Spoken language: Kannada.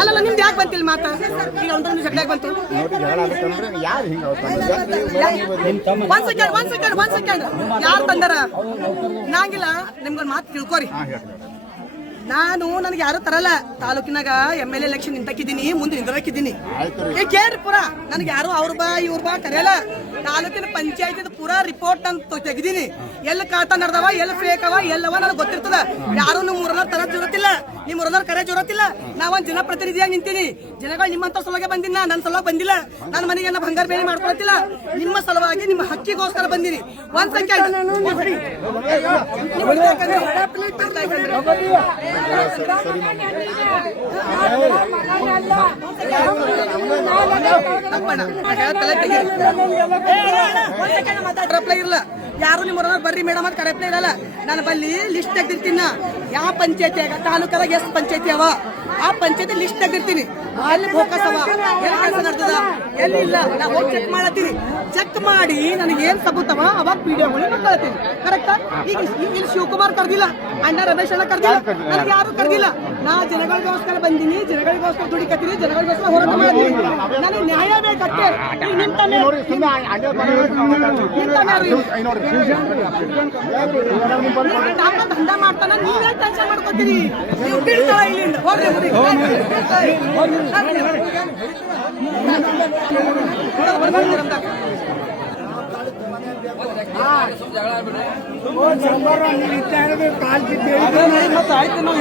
ಅಲ್ಲಲ್ಲ ನಿಮ್ದು ಯಾಕೆ ಬಂತಿಲ್ಲ ಮಾತಾ ಈಗ ಒಂದೊಂದು ಜಗಳ ಬಂತು. ಒಂದ್ ಸೆಕೆಂಡ್ ಯಾರು ತಂದಾರ ನಾಗಿಲ್ಲ ನಿಮ್ಗೊಂದು ಮಾತು ತಿಳ್ಕೊರಿ. ನನಗೆ ಯಾರು ತರಲ್ಲ. ತಾಲೂಕಿನಾಗ MLA ಎಲೆಕ್ಷನ್ ನಿಂತಾಕಿದ್ದೀನಿ, ಮುಂದೆ ನಿಂದ್ರಾಕಿದ್ದೀನಿ. ಕೇಳ್ರಿ ಪೂರಾ ನನಗೆ ಯಾರು ಅವ್ರ ಬಾ ಇವ್ರ ಬಾ ಕರೆಯಲ್ಲ. ತಾಲೂಕಿನ ಪಂಚಾಯತ್ ಪೂರಾ ರಿಪೋರ್ಟ್ ಅಂತ ತೆಗಿದೀನಿ. ಎಲ್ಲಿ ಕಾಟ ನಡೆದವ, ಎಲ್ಲಿ ಫೇಕ್ ಅವ, ಎಲ್ಲವ ನನಗೆ ಗೊತ್ತಿರ್ತದ. ಯಾರು ನಿಮ್ಮ ಊರನ್ನವ್ರು ತರ ಜೋರತ್ತಿಲ್ಲ, ನಿಮ್ಮ ಊರನ್ನವ್ರು ಕರೆ ಜೋರತ್ತಿಲ್ಲ. ನಾವೊಂದು ಜನಪ್ರತಿನಿಧಿಯಾಗಿ ನಿಂತೀನಿ. ಜನಗಳು ನಿಮ್ಮಂತ ಸಲುವಾಗಿ ಬಂದಿನ, ನನ್ನ ಸಲುವಾಗಿ ಬಂದಿಲ್ಲ. ನನ್ನ ಮನೆಗೆ ಬಂಗಾರ ಬೇರೆ ಮಾಡ್ಕೊಳತ್ತಿಲ್ಲ. ನಿಮ್ಮ ಸಲುವಾಗಿ, ನಿಮ್ಮ ಹಕ್ಕಿಗೋಸ್ಕರ ಬಂದಿನಿ. ಒಂದ್ ಸೆಕೆಂಡ್ ಇರಲ್ಲ. ಯಾರು ನಿಮ್ಮ ಬರ್ರಿ ಮೇಡಮ್ ಅಂತ ಕರೆಪ್ಲೇ ಇರಲ್ಲ. ನಾನು ಬಲ್ಲಿ ಲಿಸ್ಟ್ ತೆಗ್ದಿರ್ತೀನ. ಯಾವ ಪಂಚಾಯತಿ ತಾಲೂಕದಾಗ ಎಷ್ಟು ಪಂಚಾಯತಿ ಅವ ಆ ಪಂಚಾಯತಿ ಲಿಸ್ಟ್ ತೆಗ್ದಿರ್ತೀನಿ. ಎಲ್ಲಿ ಫೋಕಸ್ ಅವ, ಎಲ್ಲಿ ಕೆಲಸ ನಡ್ತದ, ಎಲ್ಲಿ ಇಲ್ಲ, ನಾ ಹೋಗಿ ಚೆಕ್ ಮಾಡತ್ತೀನಿ. ಚೆಕ್ ಮಾಡಿ ನನಗೆ ಏನ್ ಸಬೂತವ ಅವಾಗ ವಿಡಿಯೋಗಳು ಮಾಡ್ಕೊಳ್ತೀನಿ. ಕರೆಕ್ಟಾ? ಈಗ ಇಲ್ಲಿ ಶಿವಕುಮಾರ್ ಕರ್ದಿಲ್ಲ, ಅಣ್ಣ ರಮೇಶ್ ಅಣ್ಣ ಕರ್ದಿಲ್ಲ, ನನಗೆ ಯಾರು ಕರ್ದಿಲ್ಲ. ನಾ ಜನಗಳಿಗೋಸ್ಕರ ಬಂದಿನಿ, ಜನಗಳಿಗೋಸ್ಕರ ದುಡಿಕತ್ತೀನಿ, ಜನಗಳಿಗೋಸ್ಕರ ಹೋರಾಟ ಮಾಡ್ತೀನಿ. ನನಗೆ ನ್ಯಾಯ ಬೇಕಷ್ಟೇ. ದಂಡ ಮಾಡ್ತಾನ, ನೀವೇ ಟೆನ್ಷನ್ ಮಾಡ್ಕೊತೀರಿ. ನೀವು ಬಿಡ್ತಾವ ಇಲ್ಲಿಂದ ಹೋಗ್ರಿ. ಆಯ್ತು ನಾವು